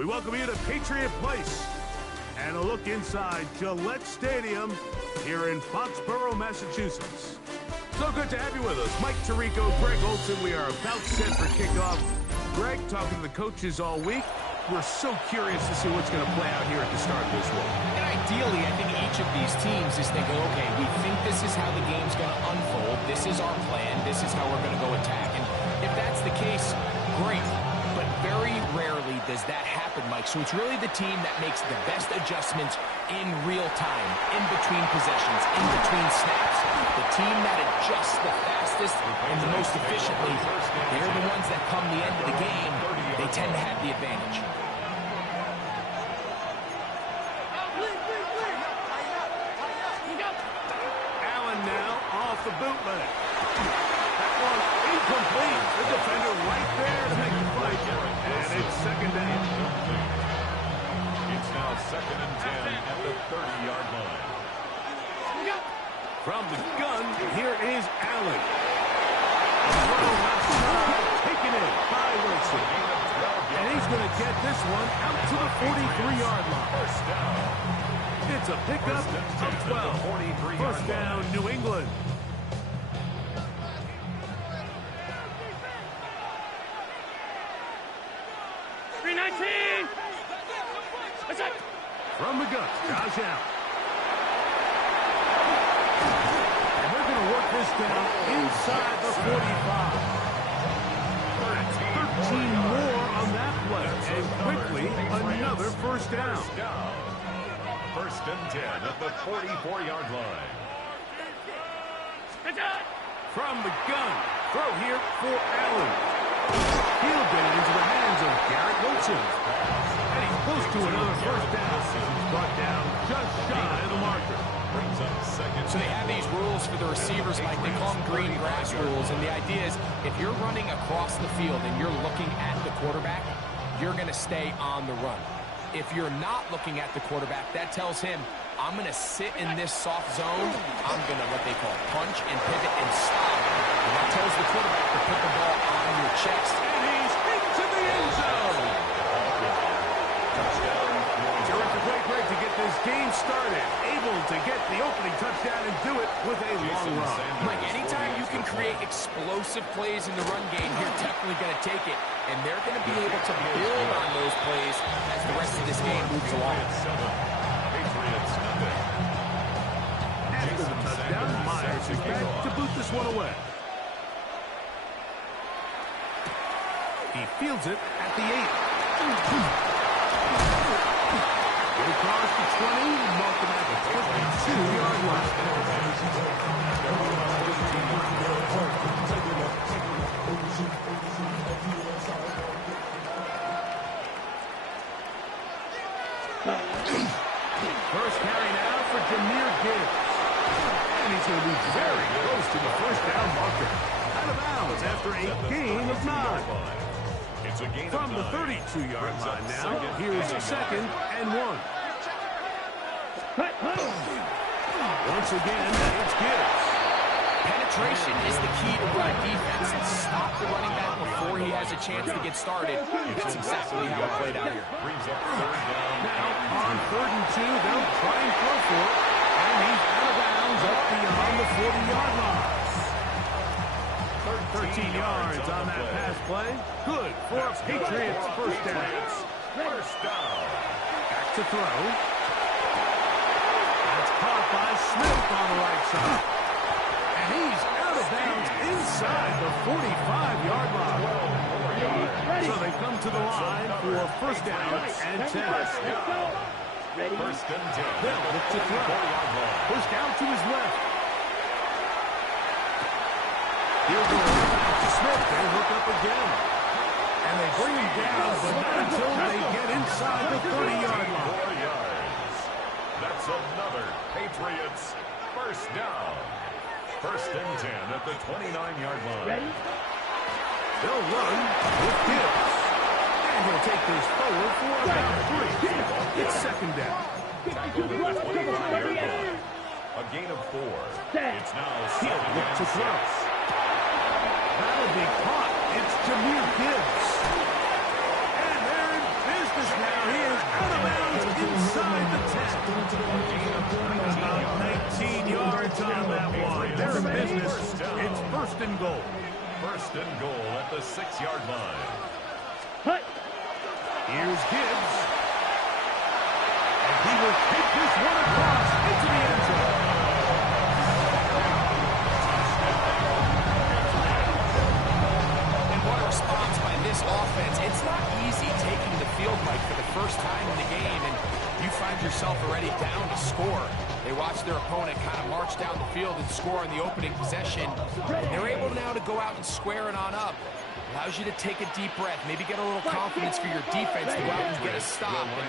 We welcome you to Patriot Place and a look inside Gillette Stadium here in Foxborough, Massachusetts. So good to have you with us. Mike Tirico, Greg Olson. We are about set for kickoff. Greg, talking to the coaches all week. We're so curious to see what's going to play out here at the start of this one. And ideally, I think each of these teams is thinking, okay, we think this is how the game's going to unfold. This is our plan. This is how we're going to go attack. And if that's the case, great. But very rarely does that happen, Mike. So it's really the team that makes the best adjustments in real time, in between possessions, in between snaps. The team that adjusts the fastest and the most efficiently, they're the ones that come the end of the game. They tend to have the advantage. Allen now off the bootleg. That one incomplete. The defender right there to make the play. And it's second down. It's now 2nd and 10 at the 30-yard line. From the gun, here is Allen. Taken in by Wilson. And he's going to get this one out to the 43-yard line. First down. It's a pickup of 12. First down, New England. From the gun, Josh Allen. And they're going to work this down inside the 45. 13 more on that play. And quickly, another first down. First and 10 at the 44-yard line. From the gun, throw here for Allen. Fielded into the hands of Garrett Wilson. And he's close to another first down. He's brought down just shy of the marker. Brings up second. So they have these rules for the receivers, Mike. They call them green grass rules. And the idea is if you're running across the field and you're looking at the quarterback, you're going to stay on the run. If you're not looking at the quarterback, that tells him, I'm going to sit in this soft zone. I'm going to, what they call, punch and pivot and stop. And that tells the quarterback to put the ball on your chest. And he's into the end zone. Terrific way, Greg, to get this game started. Able to get the opening touchdown and do it with a long run. Mike, anytime you can create explosive plays in the run game, you're definitely going to take it. And they're going to be able to build on those plays as the rest of this game moves along. Patriots nothing. After the touchdown, Myers is back to boot this one away. He fields it at the 8. Across the 20, mark him at the 22-yard line. First carry now for Jahmyr Gibbs. And he's going to be very close to the first down marker. Out of bounds after a gain of 9. From the 32-yard line now, here's second and 1. Once again, it's Gibbs. Penetration is the key to run defense. And stop the running back before he has a chance to get started. That's exactly how it played out here. Now, on 3rd and 2, they'll try and throw for it. And he's out of bounds up beyond the 40-yard line. 13 yards on that pass play. Good for a Patriots first down. Back to throw. That's caught by Smith on the right side. And he's out of bounds inside the 45-yard line. So they come to the line for first down and 10. First and 10. They'll look to throw. Pushed out to his left. He'll go back to Smith. They hook up again. And they bring him down, but not until they get inside the 30-yard line. 4 yards. That's another Patriots first down. First and 10 at the 29-yard line. They'll run with Gibbs. And he'll take this forward for about 3. It's second down. Tackled at the 25-yard line. A gain of 4. It's now He'll second look to and 6. throw. That'll be caught. It's Jahmyr Gibbs. And they're in business now About 19 yards on that one. They're in business. It's first and goal. First and goal at the 6-yard line. Here's Gibbs. And he will kick this one across into the end zone. And what a response by this offense. It's not easy taking the field, Mike, for the first time in the game, and you find yourself already down to score. They watch their opponent kind of march down the field and score in the opening possession. And they're able now to go out and square it on up. Allows you to take a deep breath, maybe get a little confidence for your defense to go out and get a stop. And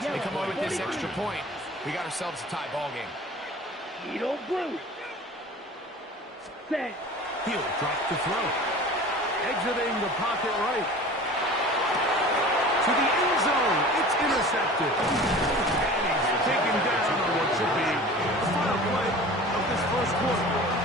they come away with this extra point. We got ourselves a tie ball game. He'll drop the throw. Exiting the pocket right. To the end zone. It's intercepted. And he's taken down on what should be the final play of this first quarter.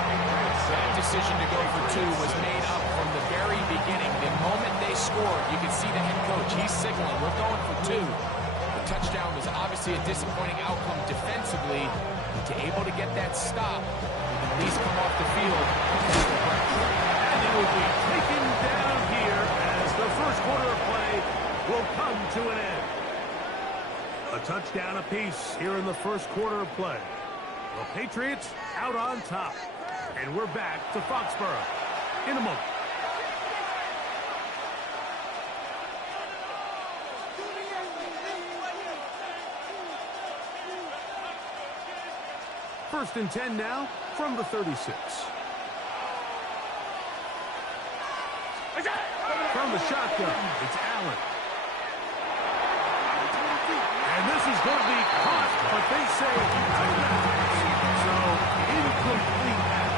That decision to go for two was made up from the very beginning. The moment they scored, you can see the head coach. He's signaling, we're going for two. The touchdown was obviously a disappointing outcome defensively. But to able to get that stop, at least come off the field. And he will be taken down here as the first quarter of play will come to an end. A touchdown apiece here in the first quarter of play. The Patriots out on top. And we're back to Foxborough in a moment. First and 10 now from the 36. From the shotgun, it's Allen. And this is going to be caught, but they say so incomplete pass.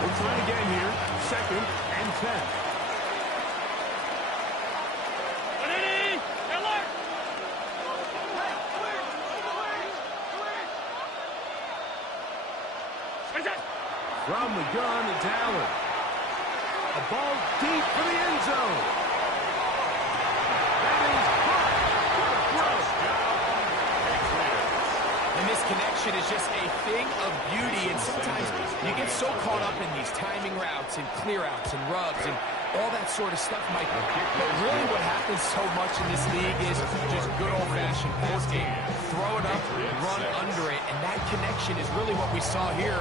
We'll try again here. Second and 10. From the gun, it's Allen. A ball deep for the end zone. That is caught. What a throw. And this connection is just a thing of beauty. And sometimes you get so caught up in these timing routes and clear outs and rubs and all that sort of stuff, Mike. But really what happens so much in this league is just good old-fashioned pass game. Throw it up, run under it, and that connection is really what we saw here.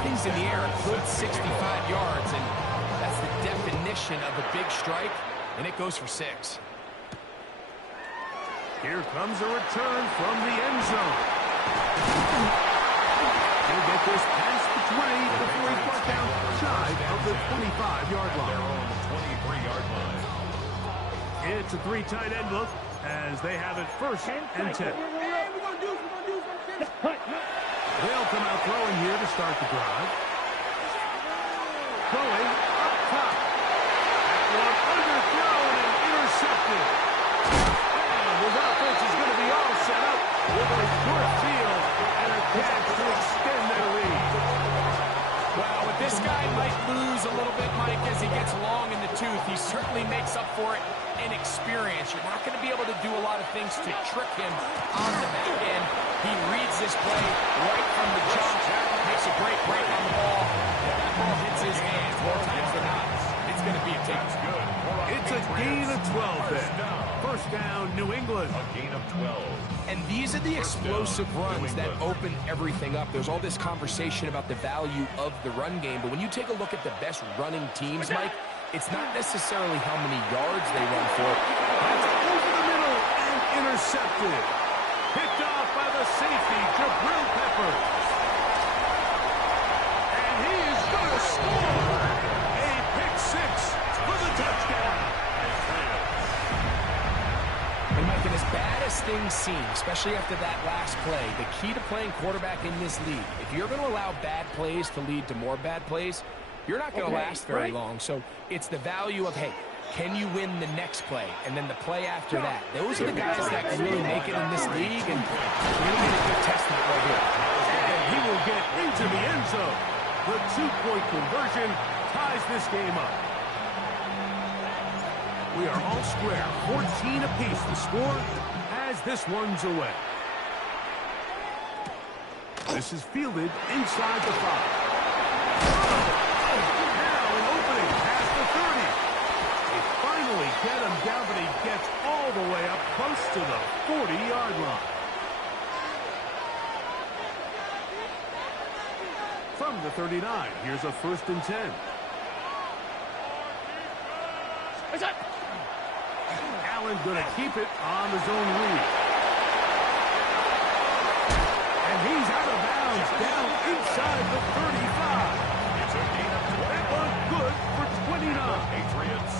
Things in the air, a good 65 yards, and that's the definition of a big strike, and it goes for 6. Here comes a return from the end zone. He'll get this past the 20 before he's brought down shy of the 25-yard line. They're on the 23-yard line. It's a 3 tight end look as they have it first and 10. They'll come out throwing here to start the drive. Going up top. That one underthrown and intercepted. And his offense is going to be all set up with a short field and a catch to extend their lead. Well, with this guy might lose a little bit, Mike, as he gets long in the tooth. He certainly makes up for it in experience. You're not going to be able to do a lot of things to trick him on the back end. He reads this play right from the jump, makes a great break on the ball. If that ball hits his hands more times than not, it's going to be a take. It's a gain of 12 then. First down, New England. A gain of 12. And these are the explosive runs that open everything up. There's all this conversation about the value of the run game, but when you take a look at the best running teams, Mike, it's not necessarily how many yards they run for. That's over the middle and intercepted. Picked off by the safety, Jabril Peppers. And he is going to score. A pick 6 for the touchdown. And Mike, and as bad as things seem, especially after that last play, the key to playing quarterback in this league, if you're going to allow bad plays to lead to more bad plays, you're not going to last very long. So it's the value of, hey, can you win the next play? And then the play after that. Those are the guys that can really make it in this league, and you're going to get a good testament right here. And he will get into the end zone. The 2-point conversion ties this game up. We are all square, 14 apiece. The score as as this one's away. This is fielded inside the 5. Now an opening past the 30. They finally get him down, but he gets all the way up close to the 40-yard line. From the 39, here's a 1st and 10. Allen going to keep it on the zone read. And he's out of bounds down inside the 35. It's a gain of 20. That was good for 29. Patriots.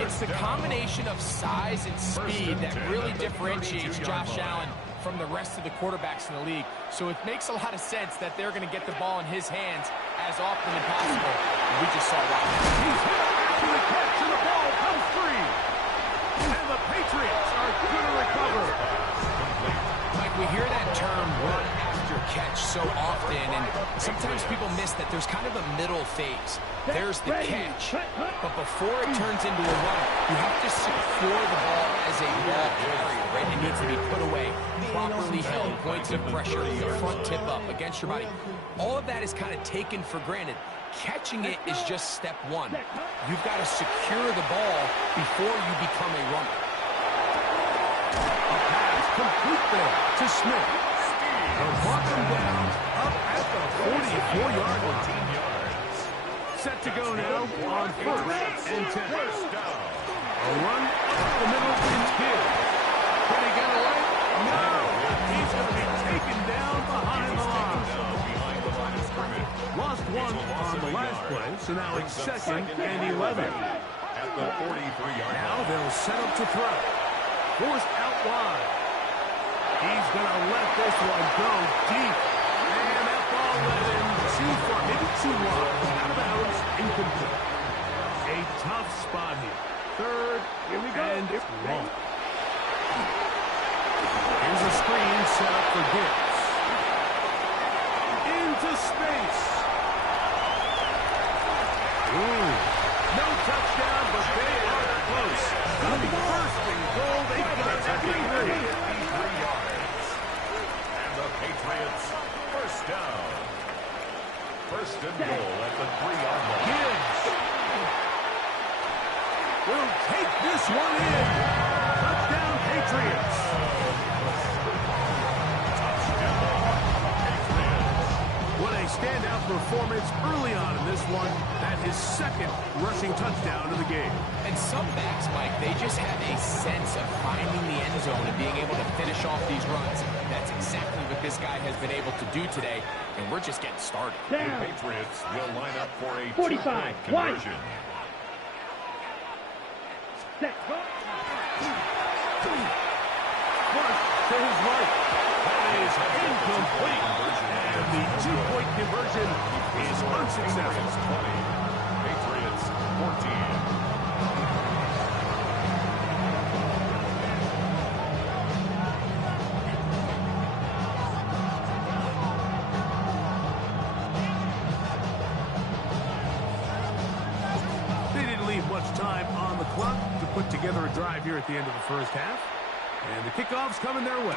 It's the combination of size and speed that really differentiates Josh Allen from the rest of the quarterbacks in the league. So it makes a lot of sense that they're going to get the ball in his hands as often as possible. And we just saw why. He's hit after the catch, and the ball comes free. And the Patriots are going to recover. Mike, we hear that term run after catch so often, and sometimes people miss that there's kind of a middle phase. There's the catch, but before it turns into a run, you have to secure the ball as a ball carrier, right? It needs to be put away, properly held, points of pressure, the front tip up against your body. All of that is kind of taken for granted. Catching it is just step one. You've got to secure the ball before you become a runner. A pass complete there to Smith. They'll mark him down up at the 44-yard line. Set to go now on 1st and 10. A run up the middle is good. Can he get away? No! He's going to be taken down behind the line. Lost one on the last play, so now it's 2nd and 11. At the 43-yard line. Now they'll set up to throw. Forced out wide. He's going to let this one go deep. And that ball led him too far, maybe too wide. Out of bounds, incomplete. A tough spot here. 3rd and long. Here's a screen set up for Gibbs. Into space. Ooh. No touchdown, but they are close. Going to be 1st and goal. They got it at 53 yards. And the Patriots, 1st down. 1st and goal at the 3-yard line. Gibbs will take this one in. Touchdown, Patriots. What a standout performance early on in this one. At his 2nd rushing touchdown of the game. And some backs, Mike, they just have a sense of finding the end zone and being able to finish off these runs. That's exactly what this guy has been able to do today, and we're just getting started. The Patriots will line up for a 2-point conversion. Flush to his right. That is incomplete. And the 2-point conversion is unsuccessful. 20. Patriots, 14. Much time on the clock to put together a drive here at the end of the 1st half. And the kickoff's coming their way.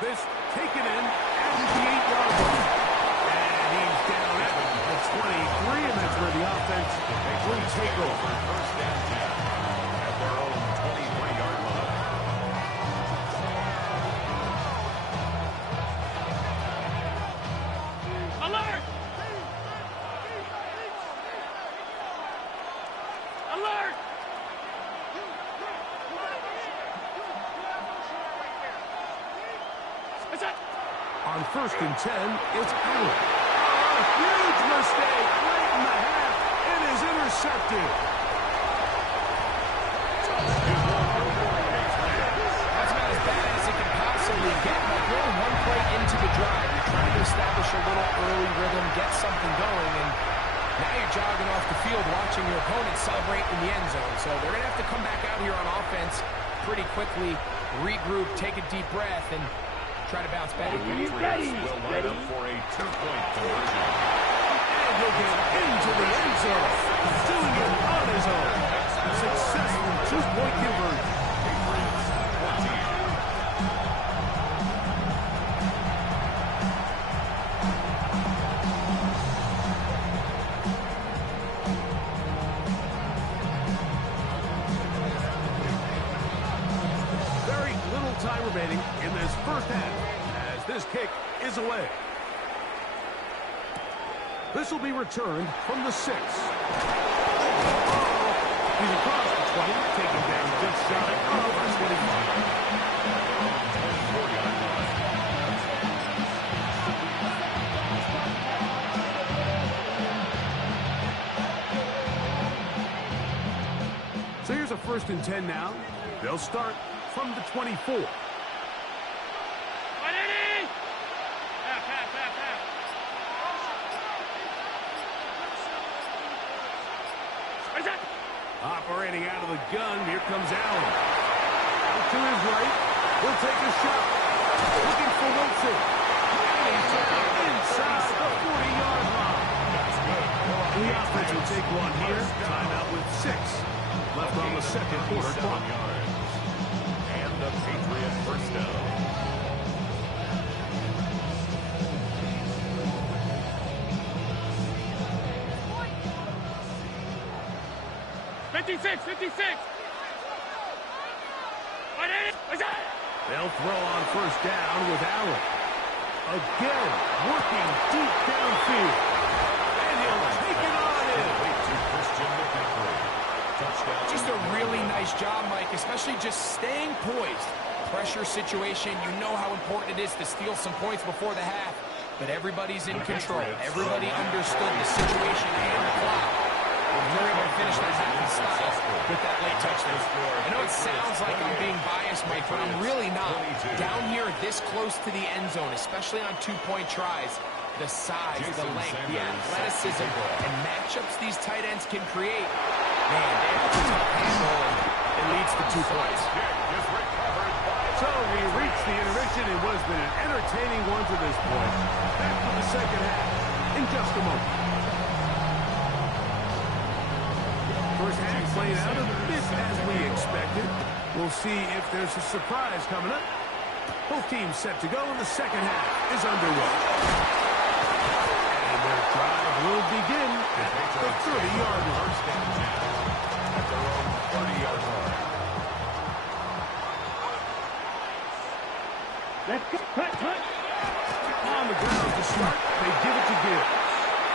This taken in at the 8-yard line. And he's down at the 23, and that's where the offense will take over. 1st and 10 at their own 23-yard line. Alert! Alert! On 1st and 10, it's Allen. A huge mistake late in the half. It is intercepted. That's about as bad as it can possibly get. Like, we're one play into the drive. You're trying to establish a little early rhythm, get something going, and now you're jogging off the field watching your opponent celebrate in the end zone. So they're going to have to come back out here on offense pretty quickly, regroup, take a deep breath, and try to bounce back. The Patriots will line up for a 2-point conversion. And he'll get into the end zone, doing it on his own. A successful 2-point conversion. Patriots, 14. first half as this kick is away. This will be returned from the 6. He's across the 20, taking down just shy of the 25. So here's a 1st and 10 now. They'll start from the 24. Operating out of the gun, here comes Allen. Out to his right, he'll take a shot. Looking for Wilson. And he's inside the 40-yard line. The offense will take one here. Timeout with 6 left on the second quarter clock. And the Patriot first down. 56, 56. They'll throw on first down with Allen. Again, working deep downfield. And he'll take it on in. Just a really nice job, Mike, especially just staying poised. Pressure situation, you know how important it is to steal some points before the half. But everybody's in control. Everybody understood the situation and the clock. We're able to finish that half in style with that late touchdown. I know it sounds like I'm being biased, Mike, but I'm really not. Down here this close to the end zone, especially on 2-point tries, the size, the length, the athleticism, and matchups these tight ends can create. Man, they have a tough handle, and it leads to 2 points. So we reached the intermission. It was been an entertaining one to this point. Back to the second half in just a moment. First half played out a bit as we expected. We'll see if there's a surprise coming up. Both teams set to go, and the second half is underway. And their drive will begin at the 30-yard line. At their own 30-yard line. Let's go. Cut. On the ground to start, they give it to Gibbs.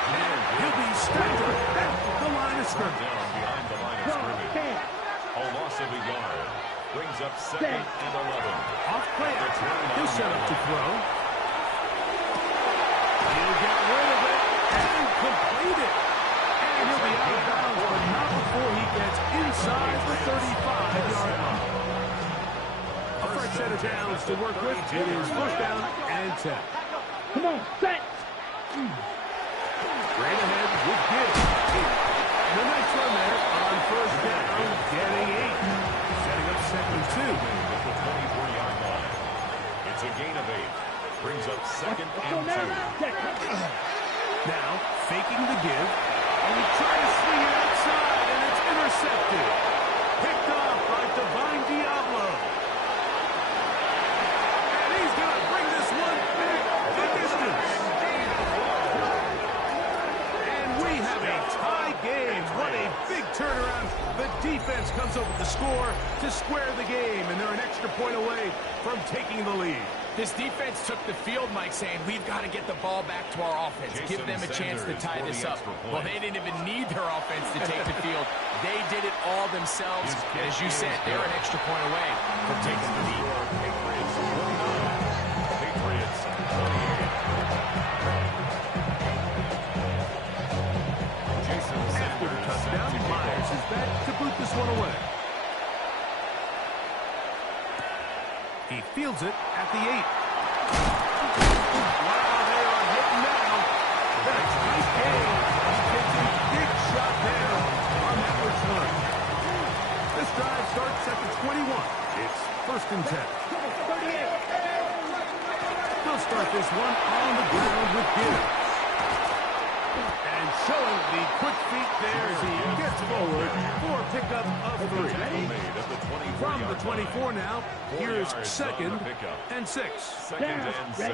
And he'll be stacked at the line of scrimmage. Down behind the line of scrimmage. A loss of a yard. Brings up 2nd and 11. Off play action. He'll set up to throw. He'll get rid of it and complete it. And he'll be out of bounds, but not before he gets inside the 35-yard line. A fresh set of downs to work with. It is 1st down and 10. Come on, set. Straight ahead with Gibbs. And a nice run there on 1st down, getting 8. Setting up 2nd and 2. At the 24-yard line. It's a gain of 8. Brings up 2nd and 2. Now, faking the give. And he tries to swing it outside, and it's intercepted. Picked off by Divine Diablo. And he's going to bring this one back the distance. And we have a tie game. What a big turnaround. The defense comes up with the score to square the game, and they're an extra point away from taking the lead. This defense took the field, Mike, saying, we've got to get the ball back to our offense. Give them a chance to tie this up. Well, they didn't even need their offense to take the field. They did it all themselves. And as you said, they're an extra point away from taking the lead. Patriots 28. Jason After the touchdown, Myers is back to boot this one away. He fields it at the 8. Wow, they are hitting now. That's a nice game. He takes a big shot there on that return. This drive starts at the 21. It's 1st and 10. They'll start this one on the ground with Gibbs. And showing the quick feet there as he gets forward for a pickup of 3. From the 24 now, here's 2nd and 6. 2nd and 6.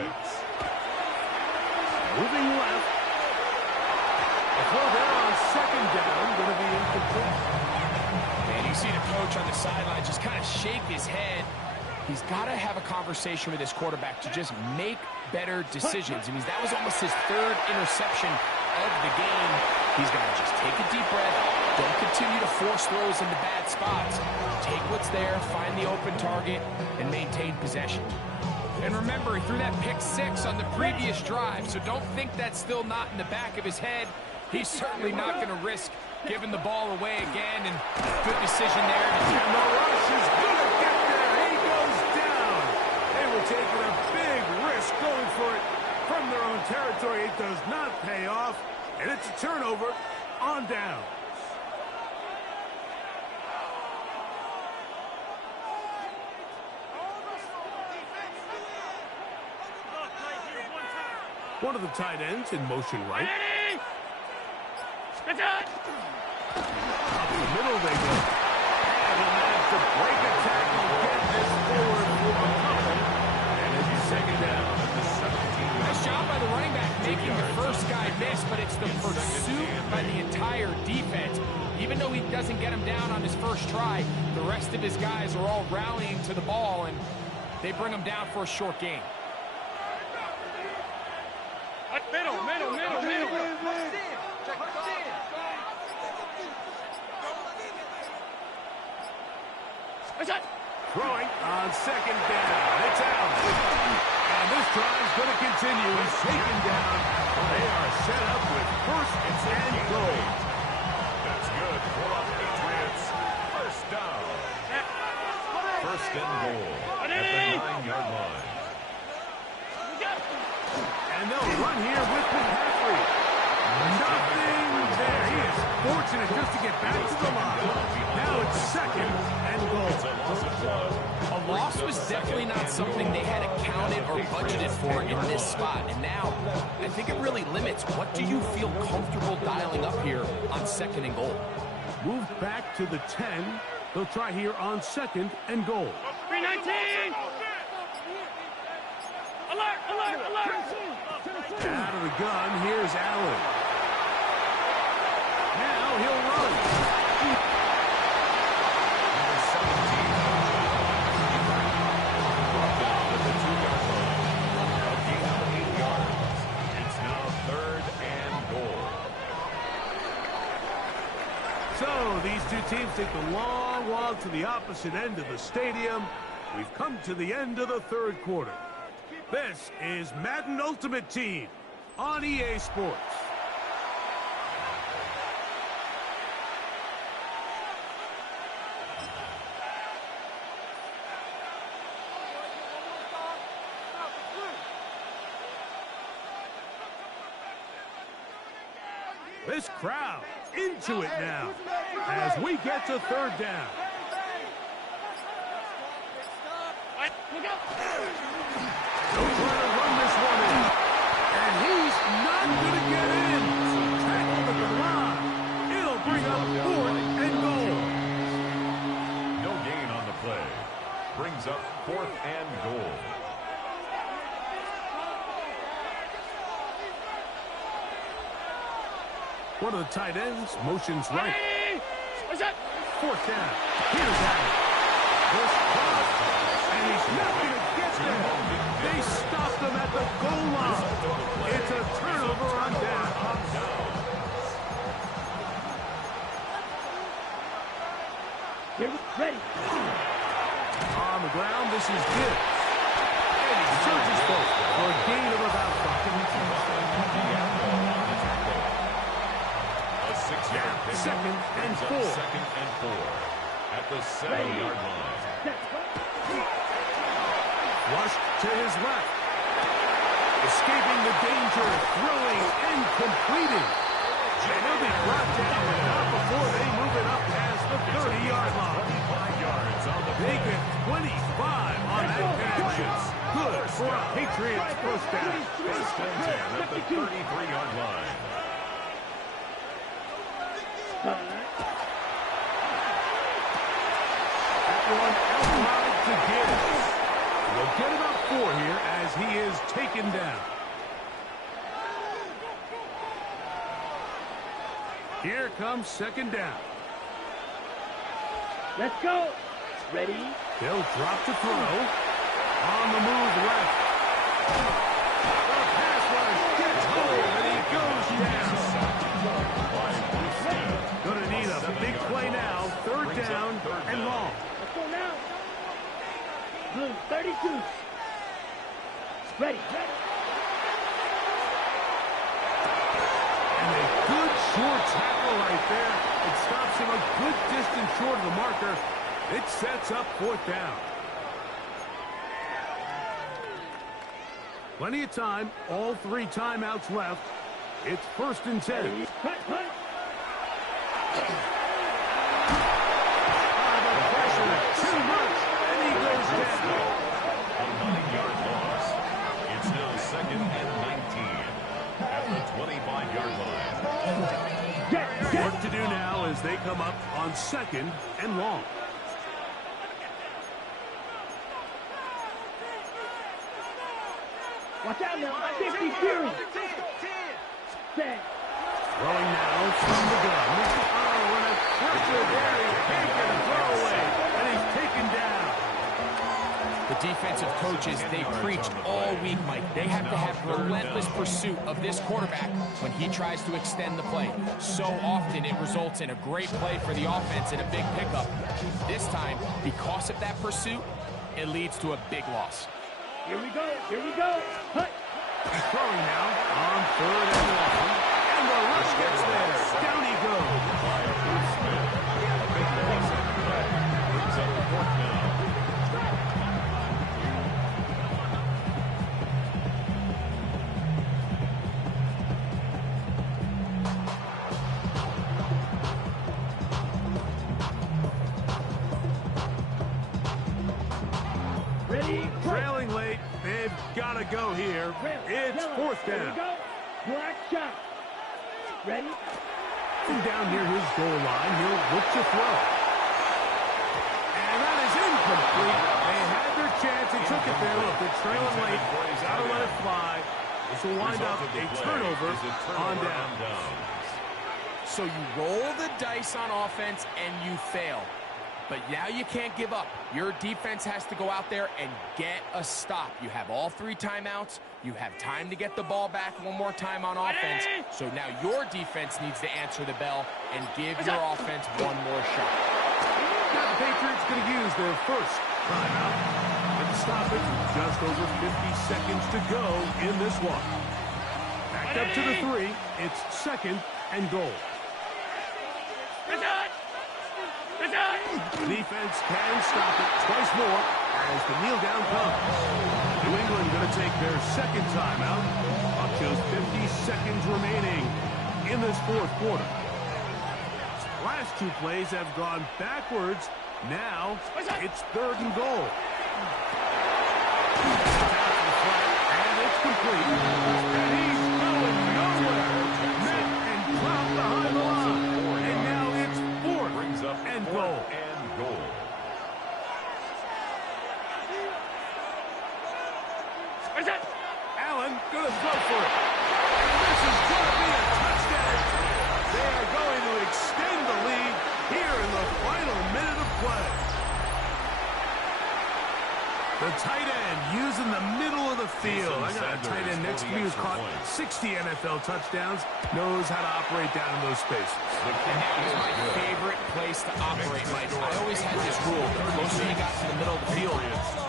Moving left. A throw there on 2nd down, going to be incomplete. And you see the coach on the sideline just kind of shake his head. He's got to have a conversation with his quarterback to just make better decisions. I mean, that was almost his third interception of the game. He's got to just take a deep breath. Don't continue to force throws into bad spots. Take what's there, find the open target, and maintain possession. And remember, he threw that pick 6 on the previous drive, so don't think that's still not in the back of his head. He's certainly not going to risk giving the ball away again, and good decision there. And the rush is going to get there. He goes down. They were taking a big risk going for it from their own territory. It does not pay off, and it's a turnover on down. One of the tight ends in motion right. Up the middle they go. And they manage to break a tackle, get this forward for a couple. And it's a second down at the 17. Nice job by the running back making the first guy miss, but it's the pursuit by the entire defense. Even though he doesn't get him down on his first try, the rest of his guys are all rallying to the ball, and they bring him down for a short gain. Middle. Throwing on second down. It's out. And this drive's going to continue. He's taken down. They are set up with first and goal. That's good for the Patriots. First down. First and goal at the 9-yard line. And they'll run here with McCaffrey. Nothing there. He is fortunate just to get back to the line. Now it's second and goal. A loss was definitely not something they had accounted or budgeted for in this spot. And now, I think it really limits what do you feel comfortable dialing up here on second and goal. Move back to the 10. They'll try here on second and goal. 319! Alert! Out of the gun, here's Allen. Now he'll run. Number 17. Brought down at the 2-yard line. A gain of 8 yards. It's now third and goal. So these two teams take the long walk to the opposite end of the stadium. We've come to the end of the third quarter. This is Madden Ultimate Team on EA Sports. This crowd into it now as we get to third down. They'll try to run this one in. And he's not going to get in. Tackled at the line. It'll bring up fourth and goal. No gain on the play. Brings up fourth and goal. One of the tight ends motions right. Fourth down. Here's Allen. This cross. And he's not going to get there. They stopped him at the goal line. It's a turnover on down. Ready. On the ground, this is Gibbs. And he surges forward for a gain of about 5. A 6-yard pickup. Second and 4. Second and 4 at the 7-yard line. Flushed to his left. Escaping the danger, throwing and completing. And he'll be brought down and not before they move it up past the 30-yard line. 25 yards on the They play. get 25 on that catch. Good for a Patriots first down. First and 10 at the 33-yard line. That one outside to Gibbs. We'll get about 4 here as he is taken down. Here comes second down. Let's go. Ready. They'll drop to throw. On the move left. The pass rush gets home, and he goes down. Gonna need a big play now. Third down and long. Let's go now. Blue, 32. Ready. And a good short tackle right there. It stops him a good distance short of the marker. It sets up fourth down. Plenty of time. All 3 timeouts left. It's 1st and 10. Cut. The pressure too much, and he goes down. A 9-yard loss. It's now 2nd and 19 at the 25-yard line. Work to do now as they come up on 2nd and long. Watch out now. 50 Fury. Set. Throwing now from the gun. Oh, and a pressure there. He's taken a throwaway, and he's taken down. The defensive coaches, they preach all week, Mike. They have to have relentless pursuit of this quarterback when he tries to extend the play. So often it results in a great play for the offense and a big pickup. This time, because of that pursuit, it leads to a big loss. Here we go. Cut. He's throwing now on 3rd and long. And the rush gets there. Down he goes. Brings up 4th down. Ready. Trailing late. They've got to go here. It's 4th Here we down. go. Black shot. Ready. From down near his goal line, he'll look to throw. And that is incomplete. They had their chance. They took it there. Look, they're trailing late. Got to let it fly. This will wind up a turnover on down. So you roll the dice on offense and you fail. But now you can't give up. Your defense has to go out there and get a stop. You have all 3 timeouts. You have time to get the ball back one more time on offense. So now your defense needs to answer the bell and give your offense one more shot. Now the Patriots going to use their first timeout. And to stop it, just over 50 seconds to go in this one. Backed up to the 3. It's 2nd and goal. Defense can stop it twice more as the kneel down comes. New England going to take their 2nd timeout. Up just 50 seconds remaining in this 4th quarter. Last 2 plays have gone backwards. Now it's 3rd and goal. And it's complete. And he's going nowhere. Met and dropped behind the line. And now it's 4th and goal. Allen going to throw for it. And this is going to be a touchdown. They are going to extend the lead here in the final minute of play. The tight end using the middle of the field. I got a tight end next to me who's caught 60 NFL touchdowns, knows how to operate down in those spaces. And that was my favorite place to operate, Mike. I always had this rule. The closer you got to the middle of the field,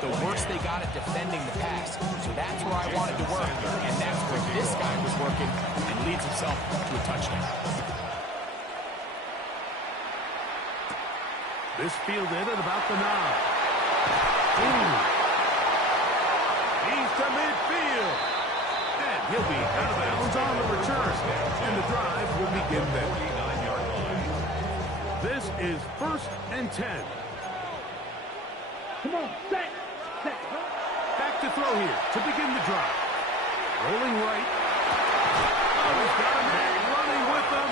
the worse they got at defending the pass. So that's where I wanted to work. And that's where this guy was working and leads himself to a touchdown. This fielded at about the 9. He's to midfield. And he'll be out of bounds on the return. And the drive will begin then. This is 1st and 10. Come on, set. Back to throw here to begin the drive. Rolling right. Oh, he's got a man running with them.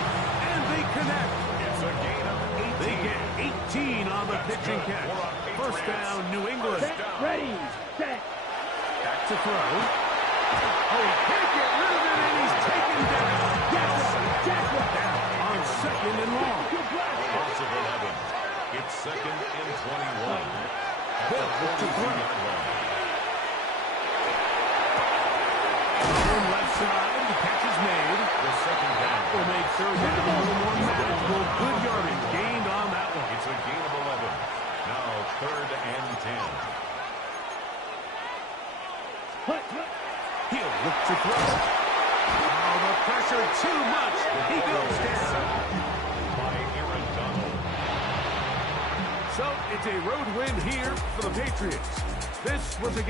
And they connect. It's a gain of 18. They get 18 on the pitch and catch. 1st down, New England. Set. Ready. Set. Back to throw. Oh, he can't get rid of it, and he's taken down. Down on 2nd and long. Loss of 11. It's 2nd and 21. The will make third down a little more manageable. Good yardage gained on that one. It's a gain of 11. Now 3rd and 10. He'll look to throw. Oh, the pressure too much. He goes down. By Aaron Donald. So it's a road win here for the Patriots. This was a